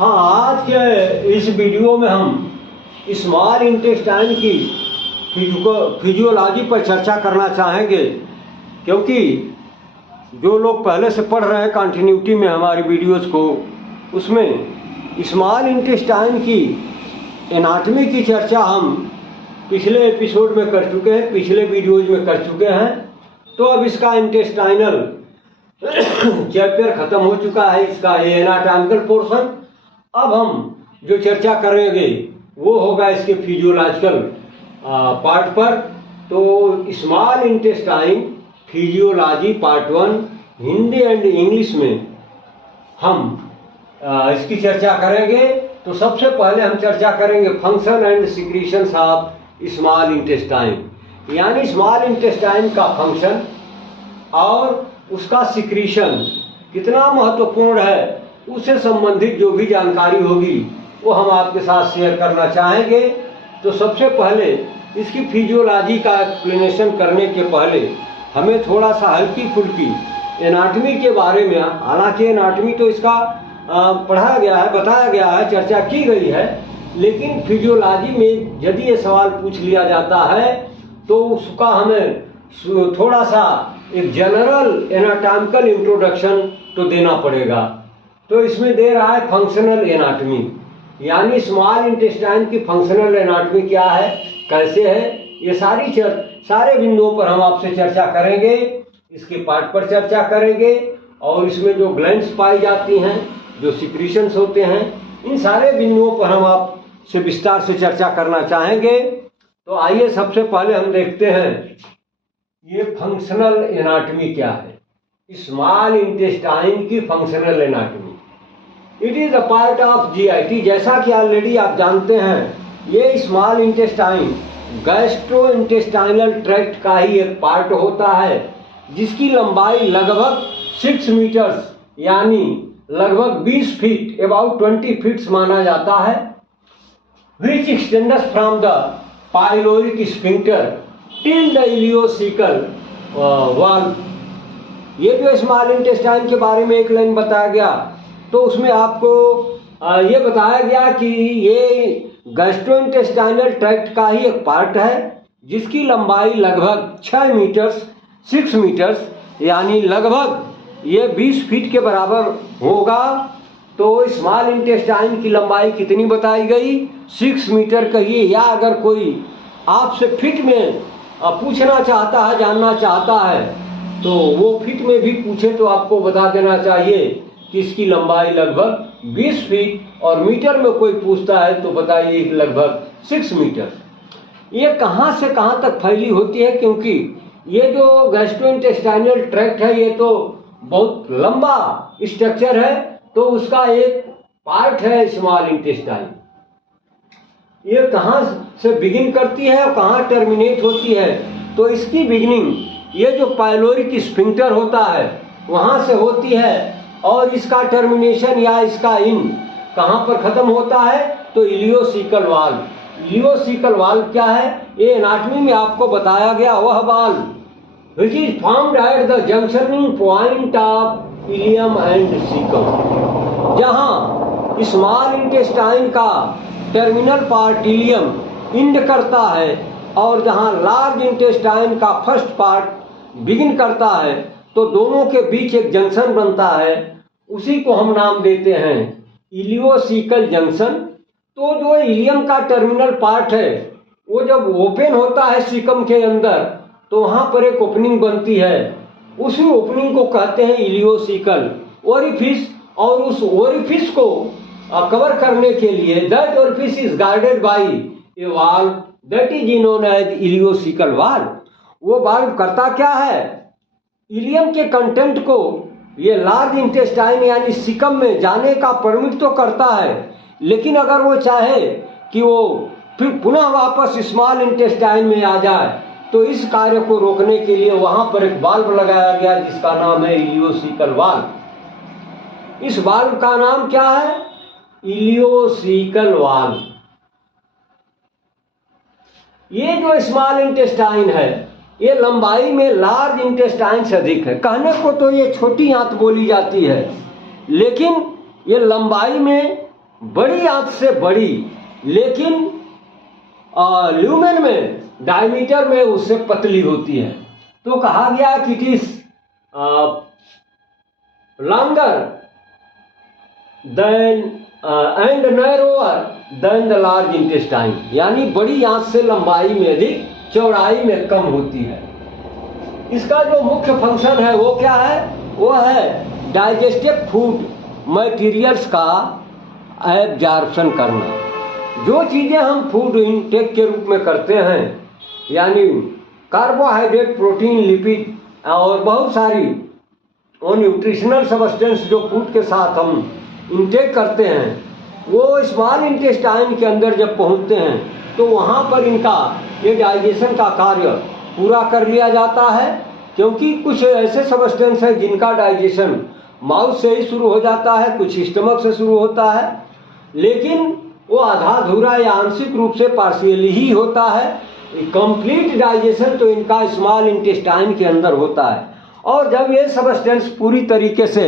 हाँ, आज के इस वीडियो में हम स्मॉल इंटेस्टाइन की फिजियोलॉजी पर चर्चा करना चाहेंगे, क्योंकि जो लोग पहले से पढ़ रहे हैं कंटिन्यूटी में हमारी वीडियोज़ को, उसमें स्मॉल इंटेस्टाइन की एनाटॉमी की चर्चा हम पिछले एपिसोड में कर चुके हैं, पिछले वीडियोज़ में कर चुके हैं। तो अब इसका इंटेस्टाइनल चैप्टर ख़त्म हो चुका है, इसका ये एनाटॉमिकल पोर्शन। अब हम जो चर्चा करेंगे वो होगा इसके फिजियोलॉजिकल पार्ट पर। तो small intestine physiology part 1 Hindi and English में हम इसकी चर्चा करेंगे। तो सबसे पहले हम चर्चा करेंगे function and secretions of small intestine, यानी स्मॉल इंटेस्टाइन का फंक्शन और उसका सिक्रीशन कितना महत्वपूर्ण है, उससे संबंधित जो भी जानकारी होगी वो हम आपके साथ शेयर करना चाहेंगे। तो सबसे पहले इसकी फिजियोलॉजी का एक्सप्लेनेशन करने के पहले हमें थोड़ा सा हल्की फुल्की एनाटॉमी के बारे में, हालांकि एनाटॉमी तो इसका पढ़ाया गया है, बताया गया है, चर्चा की गई है, लेकिन फिजियोलॉजी में यदि ये सवाल पूछ लिया जाता है तो उसका हमें थोड़ा सा एक जनरल एनाटॉमिकल इंट्रोडक्शन तो देना पड़ेगा। तो इसमें दे रहा है फंक्शनल एनाटॉमी, यानी स्मॉल इंटेस्टाइन की फंक्शनल एनाटॉमी क्या है, कैसे है, ये सारे बिंदुओं पर हम आपसे चर्चा करेंगे, इसके पार्ट पर चर्चा करेंगे और इसमें जो ग्लैंड्स पाई जाती हैं, जो सिक्रीशंस होते हैं, इन सारे बिंदुओं पर हम आपसे विस्तार से चर्चा करना चाहेंगे। तो आइए सबसे पहले हम देखते हैं ये फंक्शनल एनाटॉमी क्या है, स्मॉल इंटेस्टाइन की functional anatomy. It is a part of GIT. जैसा कि ऑलरेडी आप जानते हैं, ये small intestine gastro intestinal tract का ही एक पार्ट होता है, जिसकी लंबाई लगभग 6 मीटर्स यानी लगभग 20 फीट, अबाउट 20 फीट्स माना जाता है, विच extends from the pyloric sphincter till the ileocaecal valve. ये जो स्मॉल इंटेस्टाइन के बारे में एक लाइन बताया गया, तो उसमें आपको ये बताया गया कि ये गैस्ट्रोइंटेस्टाइनल ट्रैक्ट का ही एक पार्ट है, जिसकी लंबाई लगभग 6 मीटर्स 6 मीटर्स यानी लगभग ये 20 फीट के बराबर होगा। तो स्मॉल इंटेस्टाइन की लंबाई कितनी बताई गई, 6 मीटर कहिए, या अगर कोई आपसे फीट में पूछना चाहता है, जानना चाहता है, तो वो फीट में भी पूछे तो आपको बता देना चाहिए कि इसकी लंबाई लगभग 20 फीट, और मीटर में कोई पूछता है तो बताइए लगभग 6 मीटर। ये कहाँ से कहाँ तक फैली होती है, क्योंकि ये जो गैस्ट्रोइंटेस्टाइनल ट्रैक्ट है ये तो बहुत लंबा स्ट्रक्चर है, तो उसका एक पार्ट है स्मॉल इंटेस्टाइन। ये कहाँ से बिगिन करती है और कहाँ टर्मिनेट होती है, तो इसकी बिगिनिंग ये जो पाइलोरिक स्फिंक्टर होता है वहाँ से होती है, और इसका टर्मिनेशन या इसका इन कहाँ पर खत्म होता है, तो इलियोसिकल वाल्व। इलियोसिकल वाल्व क्या है, ये एनाटॉमी में आपको बताया गया वह valve which is formed at the junctioning point of ileum and caecum. जहाँ स्मॉल इंटेस्टाइन का टर्मिनल पार्ट इलियम इंड करता है और जहाँ लार्ज इंटेस्टाइन का फर्स्ट पार्ट बिगिन करता है, तो दोनों के बीच एक जंक्शन बनता है, उसी को हम नाम देते हैं इलियोसिकल जंक्शन। तो जो इलियम का टर्मिनल पार्ट है वो जब ओपन होता है सीकम के अंदर, तो वहाँ पर एक ओपनिंग बनती है, उसी ओपनिंग को कहते हैं इलियोसिकल ओरिफिस, और उस ओरिफिस को कवर करने के लिए that orifice is guarded by a valve that is known as ileocaecal valve. वो वाल्व करता क्या है, इलियम के कंटेंट को ये लार्ज इंटेस्टाइन यानी सीकम में जाने का परमिट तो करता है, लेकिन अगर वो चाहे कि वो फिर पुनः वापस स्मॉल इंटेस्टाइन में आ जाए, तो इस कार्य को रोकने के लिए वहां पर एक वाल्व लगाया गया जिसका नाम है इलियोसिकल वाल्व। इस वाल्व का नाम क्या है, इलियोसिकल वाल्व। ये जो स्मॉल इंटेस्टाइन है ये लंबाई में लार्ज इंटेस्टाइन से अधिक है। कहने को तो ये छोटी आंत बोली जाती है, लेकिन ये लंबाई में बड़ी आंत से बड़ी, लेकिन ल्यूमेन में डायमीटर में उससे पतली होती है। तो कहा गया कि it is longer than and narrower than the large intestine, यानी बड़ी आंत से लंबाई में अधिक, चौड़ाई में कम होती है। इसका जो मुख्य फंक्शन है वो क्या है? वो है डाइजेस्टिव फूड मटेरियल्स का एब्जॉर्प्शन करना। जो चीज़ें हम फूड इनटेक के रूप में करते हैं, यानी कार्बोहाइड्रेट, प्रोटीन, लिपिड और बहुत सारी वो न्यूट्रिशनल सब्सटेंस जो फूड के साथ हम इनटेक करते हैं, वो स्मॉल इंटेस्टाइन के अंदर जब पहुंचते हैं तो वहाँ पर इनका ये डाइजेशन का कार्य पूरा कर लिया जाता है। क्योंकि कुछ ऐसे सब्सटेंस हैं जिनका डाइजेशन माउथ से ही शुरू हो जाता है, कुछ स्टमक से शुरू होता है, लेकिन वो आधा अधूरा या आंशिक रूप से पार्शियली ही होता है। कंप्लीट डाइजेशन तो इनका स्मॉल इंटेस्टाइन के अंदर होता है। और जब ये सब्सटेंस पूरी तरीके से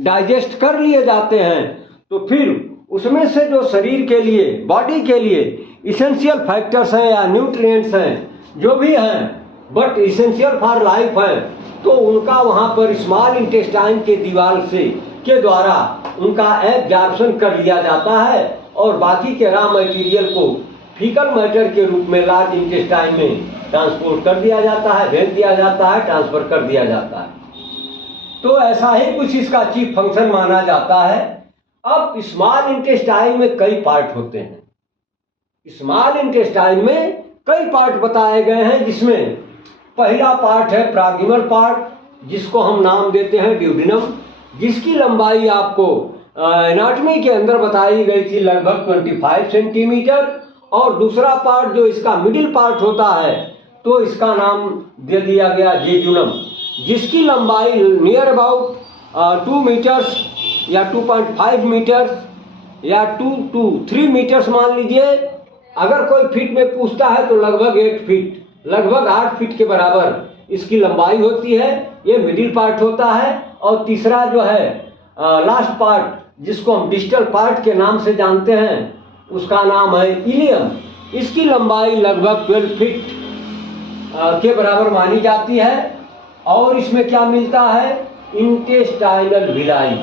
डाइजेस्ट कर लिए जाते हैं तो फिर उसमें से जो शरीर के लिए, बॉडी के लिए इसेंशियल फैक्टर्स हैं या न्यूट्रिएंट्स हैं, जो भी हैं बट इसेंशियल फॉर लाइफ है, तो उनका वहाँ पर स्मॉल इंटेस्टाइन के दीवार से के द्वारा उनका एब्जॉर्प्शन कर लिया जाता है और बाकी के रॉ मटेरियल को फीकल मैटर के रूप में लार्ज इंटेस्टाइन में ट्रांसपोर्ट कर दिया जाता है, भेज दिया जाता है, ट्रांसफर कर दिया जाता है। तो ऐसा ही कुछ इसका चीफ फंक्शन माना जाता है। अब स्मॉल इंटेस्टाइन में कई पार्ट होते हैं। स्मॉल इंटेस्टाइन में कई पार्ट बताए गए हैं, जिसमें पहला पार्ट है प्रॉक्सिमल पार्ट, जिसको हम नाम देते हैं ड्यूडेनम, जिसकी लंबाई आपको एनाटॉमी के अंदर बताई गई थी लगभग 25 सेंटीमीटर। और दूसरा पार्ट जो इसका मिडिल पार्ट होता है, तो इसका नाम दे दिया गया जेजुनम, जिसकी लंबाई नियर अबाउट 2 मीटर्स या 2.5 मीटर्स या 2 to 3 मीटर्स मान लीजिए। अगर कोई फीट में पूछता है तो लगभग 8 फीट, लगभग 8 फीट के बराबर इसकी लंबाई होती है। ये मिडिल पार्ट होता है। और तीसरा जो है लास्ट पार्ट, जिसको हम डिस्टल पार्ट के नाम से जानते हैं, उसका नाम है इलियम। इसकी लंबाई लगभग 12 फीट के बराबर मानी जाती है। और इसमें क्या मिलता है? Intestinal villi.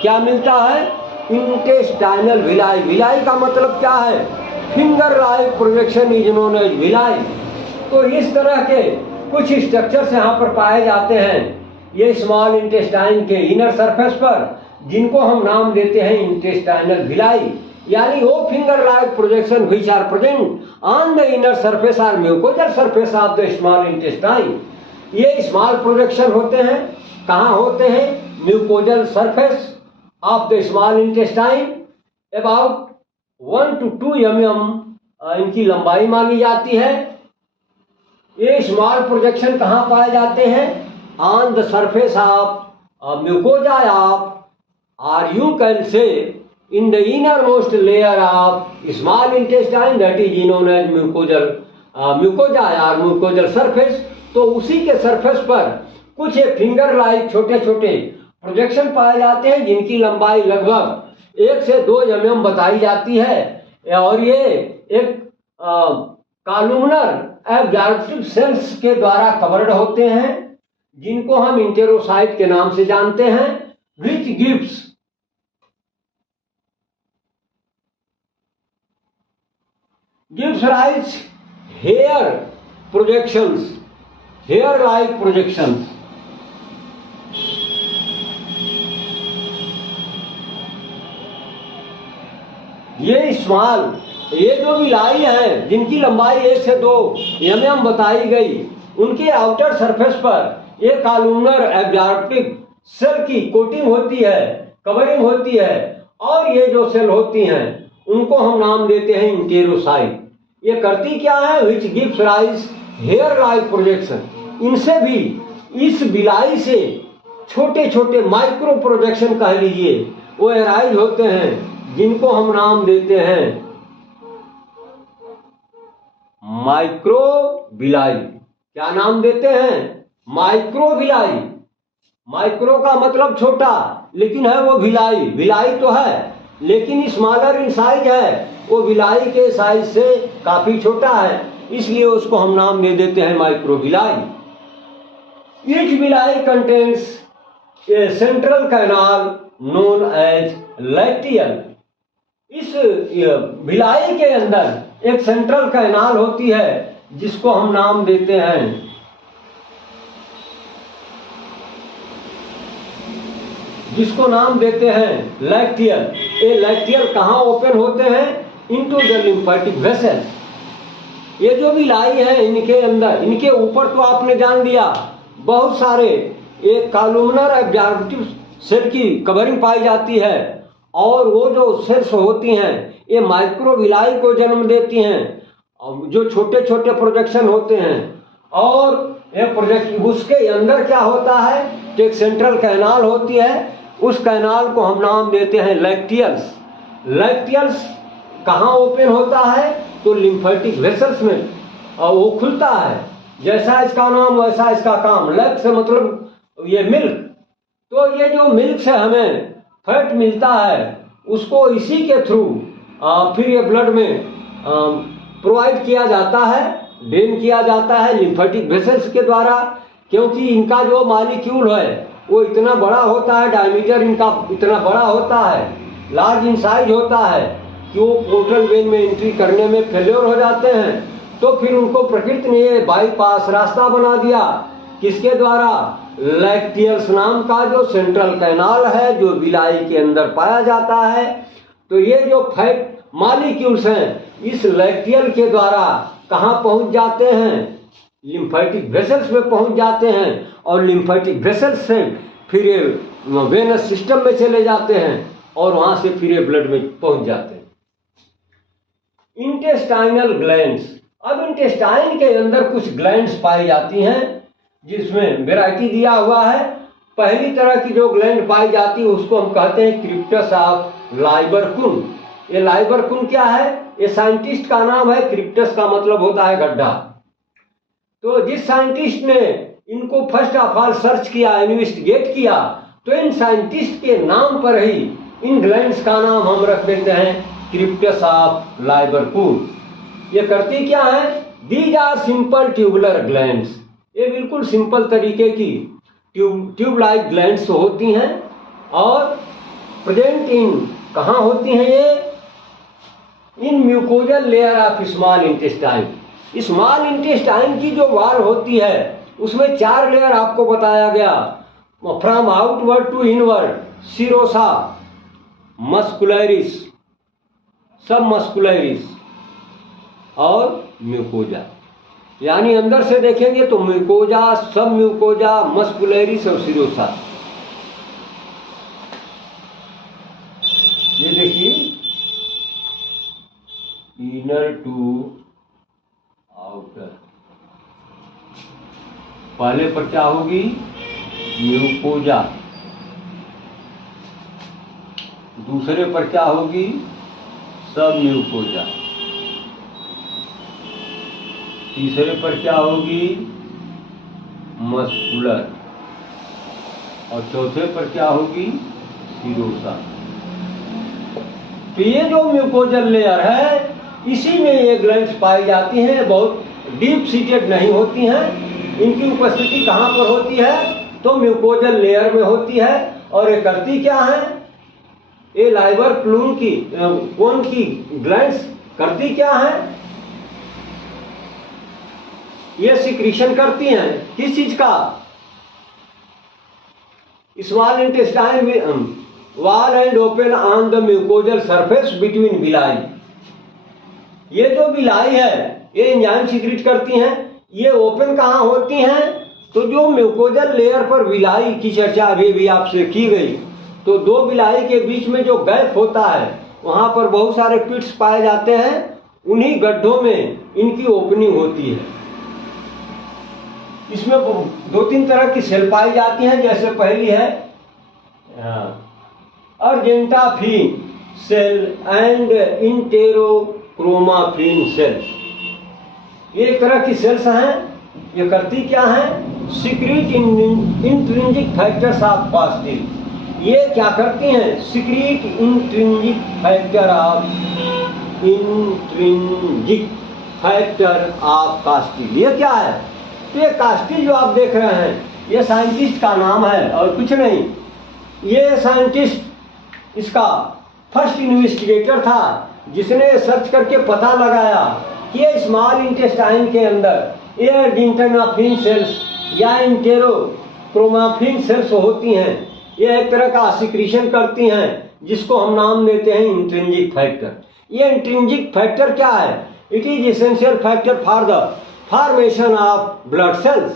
क्या मिलता है? Intestinal villi. विलाई का मतलब क्या है? Finger like projection is known as villi. तो इस तरह के कुछ स्ट्रक्चर्स यहाँ पर पाए जाते हैं ये स्मॉल इंटेस्टाइन के इनर सरफेस पर, जिनको हम नाम देते हैं इंटेस्टाइनल विलाई, यानी वो finger like projection which are present on the inner surface or mucosal surface of the small intestine. ये स्मॉल प्रोजेक्शन होते हैं, कहाँ होते हैं? Mucosal surface of the small intestine. About 1 to 2 mm इनकी लंबाई मानी जाती है। ये स्मॉल प्रोजेक्शन कहाँ पाए जाते हैं? On the surface of mucosa of, और you can say in the innermost layer of small intestine, that is known as mucosa or mucosal surface। तो उसी के सरफेस पर कुछ एक फिंगर लाइक छोटे छोटे प्रोजेक्शन पाए जाते हैं, जिनकी लंबाई लगभग 1 से 2 mm बताई जाती है। और ये एक कॉलमनर एब्जॉर्प्टिव सेल्स के द्वारा कवर्ड होते हैं, जिनको हम इंटेरोसाइट के नाम से जानते हैं, which gives rise hair projections, hair like projections। ये स्मॉल, ये जो विलाई है जिनकी लंबाई 1 से 2 mm बताई गई, उनके आउटर सरफेस पर एक कॉलमनर एब्जॉर्प्टिव सेल की कोटिंग होती है, कवरिंग होती है। और ये जो सेल होती हैं उनको हम नाम देते हैं इंटेरोसाइट। ये करती क्या है? Which gives rise hair like projection. इनसे भी, इस विलाई से छोटे छोटे माइक्रो प्रोजेक्शन कह लीजिए, वो एराइज होते हैं, जिनको हम नाम देते हैं माइक्रो विलाई। क्या नाम देते हैं? Micro villi. माइक्रो का मतलब छोटा, लेकिन है वो विलाई। विलाई तो है लेकिन स्मॉलर इन साइज है, वो विलाई के साइज से काफी छोटा है, इसलिए उसको हम नाम दे देते हैं microvilli. Each villi contains a central canal known as lacteal. इस विलाई के अंदर एक सेंट्रल कैनाल होती है जिसको हम नाम देते हैं लैक्टियल। ये लैक्टियल कहाँ ओपन होते हैं? Into the lymphatic vessels. ये जो विलाई है इनके अंदर, इनके ऊपर तो आपने जान लिया बहुत सारे एक कॉलुमनर एब्जॉर्प्टिव सेल की कवरिंग पाई जाती है, और वो जो सेल्स होती हैं ये माइक्रोविलाई को जन्म देती हैं, जो छोटे छोटे प्रोजेक्शन होते हैं। और ये प्रोजेक्ट उसके अंदर क्या होता है तो एक सेंट्रल कैनाल होती है, उस कैनाल को हम नाम देते हैं लैक्टियल्स। लैक्टियल्स कहाँ ओपन होता है तो लिम्फेटिक वेसल्स में, और वो खुलता है। जैसा इसका नाम वैसा इसका काम। लैक्ट से मतलब ये मिल्क, तो ये जो मिल्क से हमें फैट मिलता है उसको इसी के थ्रू फिर ये ब्लड में प्रोवाइड किया जाता है, ड्रेन किया जाता है लिम्फेटिक वेसल्स के द्वारा, क्योंकि इनका जो मॉलिक्यूल है वो इतना बड़ा होता है, डायमीटर इनका इतना बड़ा होता है, लार्ज इन साइज होता है कि वो पोर्टल वेन में एंट्री करने में फेल्योर हो जाते हैं। तो फिर उनको प्रकृति ने बाईपास रास्ता बना दिया, किसके द्वारा? लैक्टियल्स नाम का जो सेंट्रल कैनाल है जो विलाई के अंदर पाया जाता है। तो ये जो फैट मॉलिक्यूल्स हैं इस लैक्टियल के द्वारा कहाँ पहुंच जाते हैं? लिम्फेटिक वेसल्स में पहुंच जाते हैं, और लिम्फेटिक वेसल्स से फिर ये वेनस सिस्टम में चले जाते हैं, और वहां से फिर ये ब्लड में पहुंच जाते हैं। Intestinal glands. अब इंटेस्टाइन के अंदर कुछ ग्लैंड्स पाई जाती हैं जिसमें वैरायटी दिया हुआ है। पहली तरह की जो ग्लैंड पाई जाती है उसको हम कहते हैं क्रिप्टस ऑफ लाइबरकुन। ये लाइबरकुन क्या है? ये साइंटिस्ट का नाम है। क्रिप्टस का मतलब होता है गड्ढा। तो जिस साइंटिस्ट ने इनको फर्स्ट ऑफ ऑल सर्च किया, इन्वेस्टिगेट किया, तो इन साइंटिस्ट के नाम पर ही इन ग्लैंड्स का नाम हम रख देते हैं क्रिप्टस ऑफ लाइबरकुन। ये करती क्या है? These are simple tubular glands. ये बिल्कुल सिंपल तरीके की ट्यूब लाइक ग्लैंड्स होती हैं, और प्रेजेंट इन कहाँ होती हैं ये? In mucosal layer of small intestine. Small intestine की जो वॉल होती है उसमें 4 लेयर आपको बताया गया, from outward to inward, serosa, muscularis, sub muscularis और म्यूकोजा। यानी अंदर से देखेंगे तो म्यूकोजा, सब म्यूकोजा, मस्कुलरिस और सिरोसा। ये देखिए इनर टू आउटर। पहले पर क्या होगी? म्यूकोजा। दूसरे पर क्या होगी? सब म्यूकोजा। तीसरे पर क्या होगी? मस्कुलर। और चौथे पर क्या होगी? सिरोसा। तो ये जो म्यूकोजल लेयर है इसी में ये ग्लैंड्स पाई जाती हैं। बहुत डीप सीटेड नहीं होती हैं। इनकी उपस्थिति कहाँ पर होती है? तो म्यूकोजल लेयर में होती है। और ये करती क्या है? ये लाइबर प्लून की कोन की ग्लैंड्स करती क्या है? ये सिक्रीशन करती हैं किस चीज का? स्मॉल इंटेस्टाइन में wall and open on the mucosal surface between villi. ये जो विलाई है ये एंजाइम सीक्रेट करती हैं। ये ओपन कहाँ होती हैं? तो जो म्यूकोजल लेयर पर विलाई की चर्चा अभी भी आपसे की गई, तो दो विलाई के बीच में जो गैप होता है वहां पर बहुत सारे पिट्स पाए जाते हैं। उन्हीं गड्ढों में इनकी ओपनिंग होती है। इसमें 2-3 तरह की सेल पाई जाती हैं। जैसे पहली है अर्जेंटाफिन सेल एंड इंटेरोक्रोमाफिन सेल। ये एक तरह की सेल्स हैं। ये करती क्या है? Secret intrinsic factors of positive. ये क्या करती हैं, सीक्रेट इंट्रिंसिक फैक्टर ऑफ कास्टिल। ये क्या है, तो ये कास्टिल जो आप देख रहे हैं ये साइंटिस्ट का नाम है और कुछ नहीं। ये साइंटिस्ट इसका फर्स्ट इन्वेस्टिगेटर था जिसने सर्च करके पता लगाया कि ये स्मॉल इंटेस्टाइन के अंदर ये डिंटरनाफिन सेल्स या इंटेरोक्रोमाफिन सेल्स होती हैं। ये एक तरह का सिक्रीशन करती हैं जिसको हम नाम देते हैं इंट्रिंसिक फैक्टर। ये इंट्रिंसिक फैक्टर क्या है, it is essential factor for the formation of blood cells.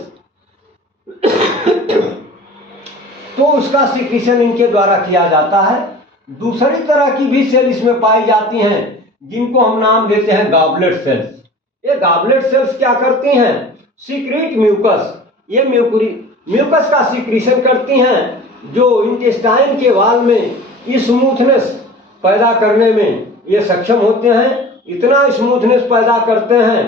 तो उसका सिक्रीशन इनके द्वारा किया जाता है। दूसरी तरह की भी सेल इसमें पाई जाती हैं जिनको हम नाम देते हैं गॉबलेट सेल्स। ये गॉबलेट सेल्स क्या करती हैं, सीक्रेट म्यूकस। ये म्यूकस का सिक्रीशन करती हैं जो इंटेस्टाइन के वाल में स्मूथनेस पैदा करने में ये सक्षम होते हैं। इतना स्मूथनेस पैदा करते हैं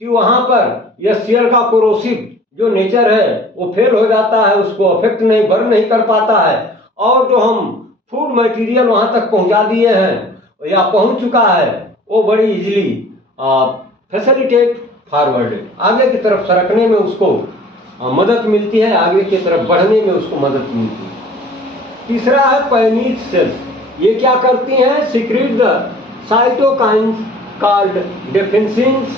कि वहां पर यह सेल का कोरोसिव जो नेचर है वो फेल हो जाता है, उसको अफेक्ट नहीं बर्न नहीं कर पाता है, और जो हम फूड मटेरियल वहां तक पहुंचा दिए हैं या पहुंच चुका है वो बड़ी इजीली फैसिलिटेट फॉरवर्ड, आगे की तरफ सरकने में उसको मदद मिलती है, आगे की तरफ बढ़ने में उसको मदद मिलती है। तीसरा है पैनिक सेल्स। ये क्या करती हैं, सीक्रेट द साइटोकाइंस कॉल्ड डेफिनेंसिस।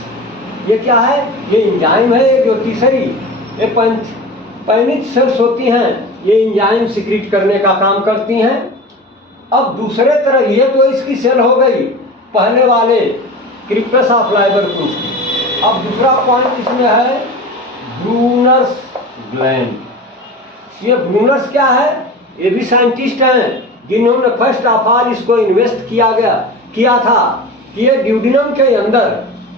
ये क्या है, ये एंजाइम है जो तीसरी ये पैनिक सेल्स होती हैं, ये एंजाइम सीक्रेट करने का काम करती हैं। अब दूसरे तरह ये तो इसकी सेल हो गई पहले वाले क्रिप्टस ऑफ लाइबरकुस की। अब दूसरा पॉइंट इसमें है ब्रूनर्स ग्लैंड। ये ब्रूनर्स क्या है, ये भी साइंटिस्ट हैं जिन्होंने फर्स्ट ऑफ ऑल इसको इन्वेस्ट किया था कि ये ड्यूडिनम के अंदर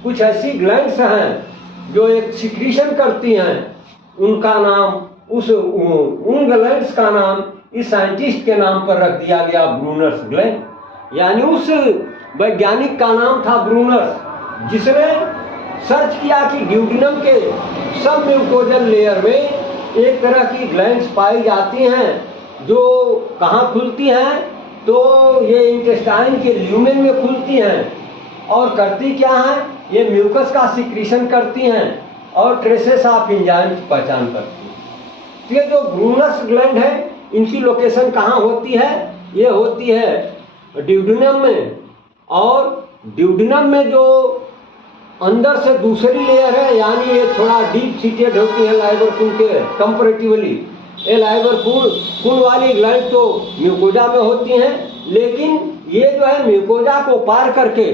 कुछ ऐसी ग्लैंड्स हैं जो एक सिक्रीशन करती हैं। उनका नाम उन ग्लैंड्स का नाम इस साइंटिस्ट के नाम पर रख दिया गया ब्रूनर्स ग्लैंड। यानी उस वैज्ञानिक का नाम था ब्रूनर्स जिसने सर्च किया कि ड्यूडिनम के सब म्यूकोजल लेयर में एक तरह की ग्लैंड्स पाई जाती हैं जो कहाँ खुलती हैं, तो ये इंटेस्टाइन के ल्यूमेन में खुलती हैं और करती क्या है, ये म्यूकस का सिक्रीशन करती हैं और ट्रेसेस ऑफ एंजाइम की पहचान करती हैं। तो ये जो ब्रूनस ग्लैंड है इनकी लोकेशन कहाँ होती है, ये होती है ड्यूडिनम में। और ड्यूडिनम में जो अंदर से दूसरी लेयर है, यानी ये थोड़ा डीप सीटेड होती है लाइबरकुल के कंपैरेटिवली। ये लाइबरकुल वाली ग्लैंड तो म्यूकोजा में होती हैं, लेकिन ये जो है म्यूकोजा को पार करके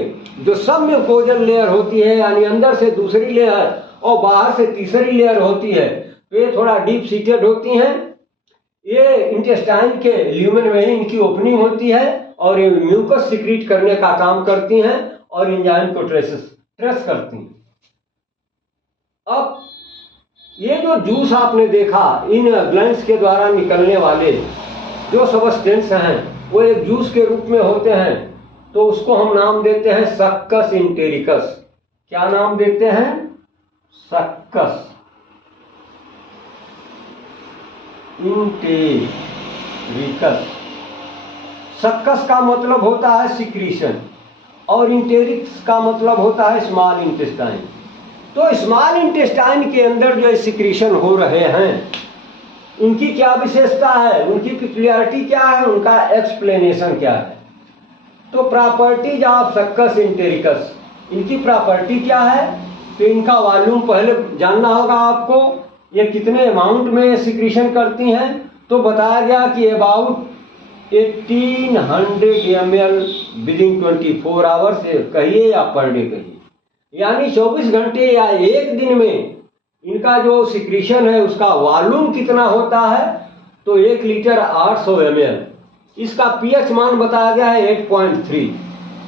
जो सब म्यूकोजल लेयर होती है, यानी अंदर से दूसरी लेयर और बाहर से तीसरी लेयर होती है, तो ये थोड़ा डीप सीटेड होती हैं। ये इंटेस्टाइन के ल्यूमेन में ही इनकी ओपनिंग होती है और ये म्यूकस सिक्रीट करने का काम करती हैं और एंजाइम को ट्रेस करती हैं। अब ये जो जूस आपने देखा इन ग्लैंड्स के द्वारा निकलने वाले जो सब्सटेंस हैं वो एक जूस के रूप में होते हैं, तो उसको हम नाम देते हैं सक्कस इंटेरिकस। क्या नाम देते हैं, सक्कस इंटेरिकस। सक्कस का मतलब होता है सिक्रीशन और इंटेरिक्स का मतलब होता है स्मॉल इंटेस्टाइन। तो स्मॉल इंटेस्टाइन के अंदर जो सिक्रीशन हो रहे हैं उनकी क्या विशेषता है, उनकी पिक्युलियरिटी क्या है, उनका एक्सप्लेनेशन क्या है। तो प्रॉपर्टीज ऑफ सक्कस इंटेरिकस, इनकी प्रॉपर्टी क्या है, तो इनका वॉल्यूम पहले जानना होगा आपको। ये कितने अमाउंट में सिक्रीशन करती हैं, तो बताया गया कि अबाउट 1800 ml विदिन 24 आवर्स कहिए या पर डे कहिए, यानी 24 घंटे या एक दिन में इनका जो सिक्रीशन है उसका वॉल्यूम कितना होता है, तो 1 लीटर 800 ml। इसका पीएच मान बताया गया है 8.3।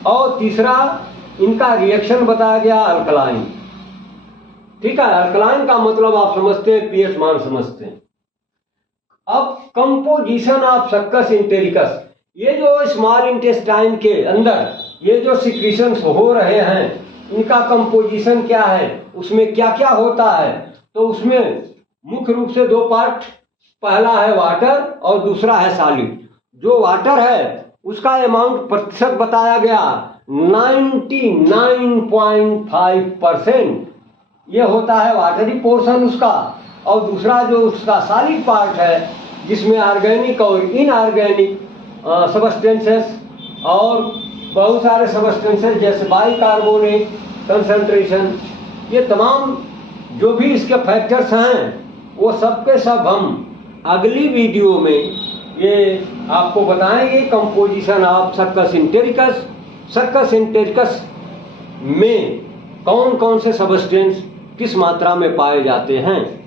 और तीसरा इनका रिएक्शन बताया गया अल्कलाइन। ठीक है, अल्कलाइन का मतलब आप समझते हैं, पीएच मान समझते हैं। अब कंपोजिशन ऑफ सक्कस इंटेरिकस, ये जो स्मॉल इंटेस्टाइन के अंदर ये जो सिक्रीशंस हो रहे हैं इनका कंपोजिशन क्या है, उसमें क्या क्या होता है, तो उसमें मुख्य रूप से 2 पार्ट, पहला है वाटर और दूसरा है सॉलिड। जो वाटर है उसका अमाउंट प्रतिशत बताया गया 99.5%। ये होता है वाटरी पोर्शन उसका। और दूसरा जो उसका सॉलिड पार्ट है जिसमें ऑर्गेनिक और इनऑर्गेनिक सबस्टेंसेस और बहुत सारे सबस्टेंसेस जैसे बाइकार्बोनेट कंसंट्रेशन, ये तमाम जो भी इसके फैक्टर्स हैं वो सब के सब हम अगली वीडियो में ये आपको बताएंगे। Composition of succus entericus, succus entericus में कौन कौन से सबस्टेंस किस मात्रा में पाए जाते हैं।